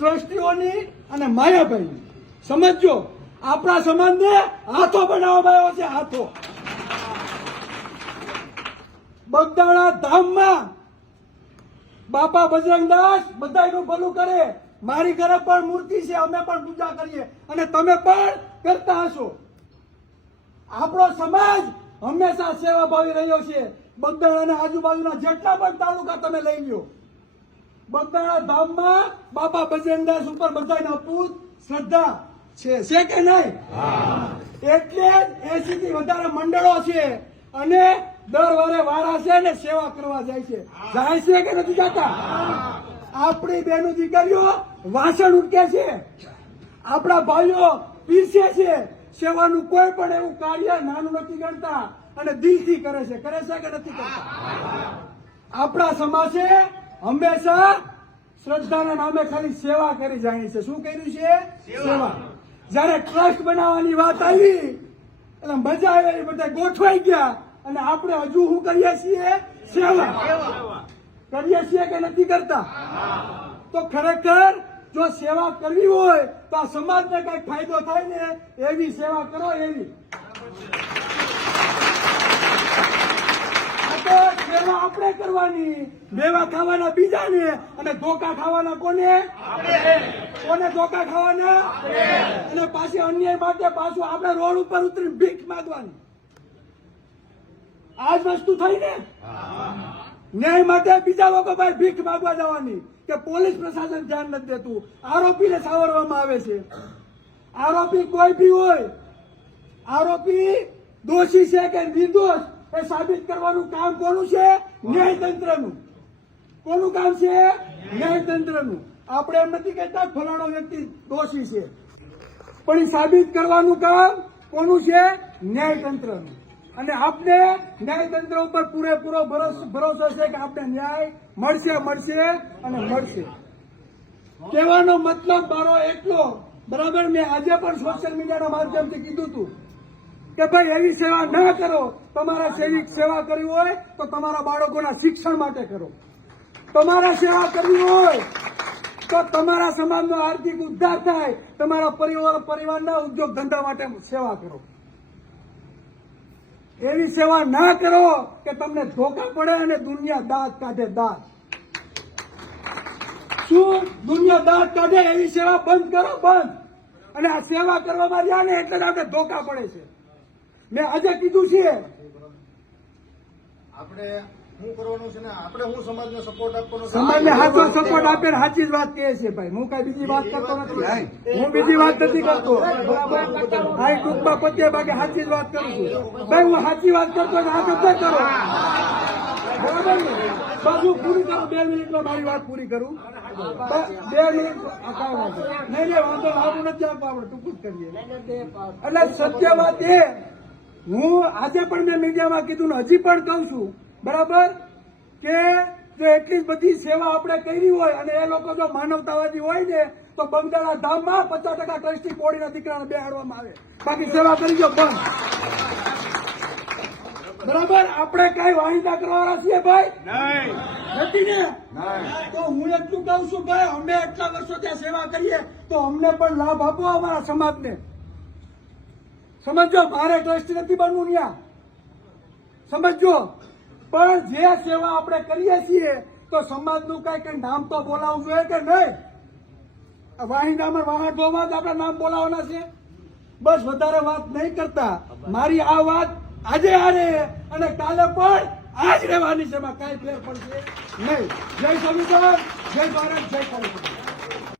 ટ્રસ્ટીઓની અને માયાભાઈની. સમજો, આપણા સમાજને હાથો બનાવવામાં આવ્યો છે, હાથો. બગદાણા ધામમાં બાપા બજરંગદાસ બધાયનું ભલું કરે. મારી ઘરે પણ મૂર્તિ છે, અમે પણ પૂજા કરીએ અને તમે પણ કરતા હશો. આપણો સમાજ હંમેશા સેવાભાવી રહ્યો છે. બગદાણાના આજુબાજુના જેટલા પણ તાલુકા તમે લઈ લો, બગદાણા ધામમાં બાપા બજરંગદાસ ઉપર બધાયનો અપૂત શ્રદ્ધા છે કે નહીં? એટલે 80 થી વધારે મંડળો છે અને દર વારે વારા છે ને સેવા કરવા જાય છે. જાય છે કે નથી જતા? આપણી બહેનો દીકરીઓ વાસણ ઉટકે છે, આપણા ભાઈઓ પીરસે છે. સેવાનું કોઈ પણ એવું કાર્ય નાનું નથી ગણતા અને દિલથી કરે છે. કરે છે કે નથી કરતા? આપણા સમાજે હંમેશા શ્રદ્ધાના નામે ખાલી સેવા કરી જાય છે. શું કર્યું છે? સેવા. જયારે ટ્રસ્ટ બનાવવાની વાત આવી એટલે મજા આવે, બધા ગોઠવાઈ ગયા અને આપણે હજુ શું કરીએ છીએ? સેવા કરીએ છીએ કે નથી કરતા? તો ખરેખર જો સેવા કરવી હોય તો આ સમાજને કઈ ફાયદો થાય ને એવી સેવા કરો. એવી સેવા આપણે કરવાની, મેવા ખાવાના બીજાને અને ધોકા ખાવાના કોને? કોને ધોકા ખાવાના? અને પાછી અન્યાય માટે પાછું આપણે રોડ ઉપર ઉતરી ભીખ માંગવાની. આ જ વસ્તુ થઈ ને. ન્યાય માટે બીજા લોકો ભાઈ ભીખ માંગવા જવાની કે પોલીસ પ્રશાસન ધ્યાન નથી દેતું. આરોપીને સાવરવામાં આવે છે. આરોપી કોઈ બી હોય, આરોપી દોષી છે કે નિર્દોષ એ સાબિત કરવાનું કામ કોનું છે? ન્યાયતંત્રનું. કોનું કામ છે? ન્યાયતંત્રનું. આપણે એમ નથી કહેતા ફલાણો વ્યક્તિ દોષી છે, પણ એ સાબિત કરવાનું કામ કોનું છે? ન્યાયતંત્રનું. અને આપણે ન્યાયતંત્ર ઉપર પૂરેપૂરો ભરોસો છે કે આપણે ન્યાય મળશે અને મળશે. કહેવાનો મતલબ મારો એટલો, બરાબર, મેં આજે પણ સોશિયલ મીડિયાના માધ્યમથી કીધું હતું કે ભાઈ એવી સેવા ના કરો. તમારા સેવા કરવી હોય તો તમારા બાળકોના શિક્ષણ માટે કરો. તમારા સેવા કરવી હોય તો તમારા સમાજનો આર્થિક ઉદ્ધાર થાય. તમારા પરિવારના ઉદ્યોગ ધંધા માટે સેવા કરો. એવી સેવા ના કરો કે તમને ધોકા પડે અને દુનિયા દાંત કાઢે. દાંત શું? દુનિયા દાંત કાઢે. એવી સેવા બંધ કરો, બંધ. અને આ સેવા કરવામાં રહ્યા ને એટલે આપણે ધોકા પડે છે. મેં આજે કીધું છે આપણે શું કરવાનું છે ને આપણે હું સમાજને સપોર્ટ આપવાનો. સમાજને સાચો સપોર્ટ આપે, સાચી જ વાત કહે છે ભાઈ. હું કઈ બીજી વાત કરતો નથી. હું બીજી વાત નથી કરતો. બરાબર, આ ટૂંકમાં પતે બાકી સાચી જ વાત કરું છું ભાઈ. હું સાચી વાત કરતો આ બધા કરો. બરાબર ને? બસ હું પૂરી કરું. 2 મિનિટમાં મારી વાત પૂરી કરું. 2 મિનિટ નહીં વાંધો આવું નથી આપવા, આપણે ટૂંકું જ કરીએ. એટલે સત્ય વાત એ, હું આજે પણ મેં મીડિયામાં કીધું ને હજી પણ કહું છું, બરાબર, કે જો એટલી બધી સેવા આપણે કરી હોય અને એ લોકો જો માનવતાવાદી હોય ને તો બગદાણા ધામમાં 50% ટ્રસ્ટી કોળીના દીકરાને બેહાડવામાં આવે. બાકી સેવા કરી દો બંધ. બરાબર, આપણે કઈ વાહિદા કરવાના છીએ ભાઈ? નથી ને? તો હું એટલું કહું છું ભાઈ, અમે એટલા વર્ષો ત્યાં સેવા કરીએ તો અમને પણ લાભ આપો અમારા સમાજને. સમજો, મારે ટ્રસ્ટી નથી બનવું ત્યાં, સમજો. પણ જે સેવા આપણે કરીએ છીએ તો સમાજનું કઈ નામ તો બોલાવવું જોઈએ કે નહીં? વાહિંદામાં વાહન ધોવા જ આપણા નામ બોલાવવાના છે. બસ વધારે વાત નહીં કરતા. મારી આ વાત આજે આને અને કાલે પણ આ જ રહેવાની છે. એમાં કાંઈ ફેર પડશે નહીં. જય સંવિધાન, જય ભારત, જય ભારત.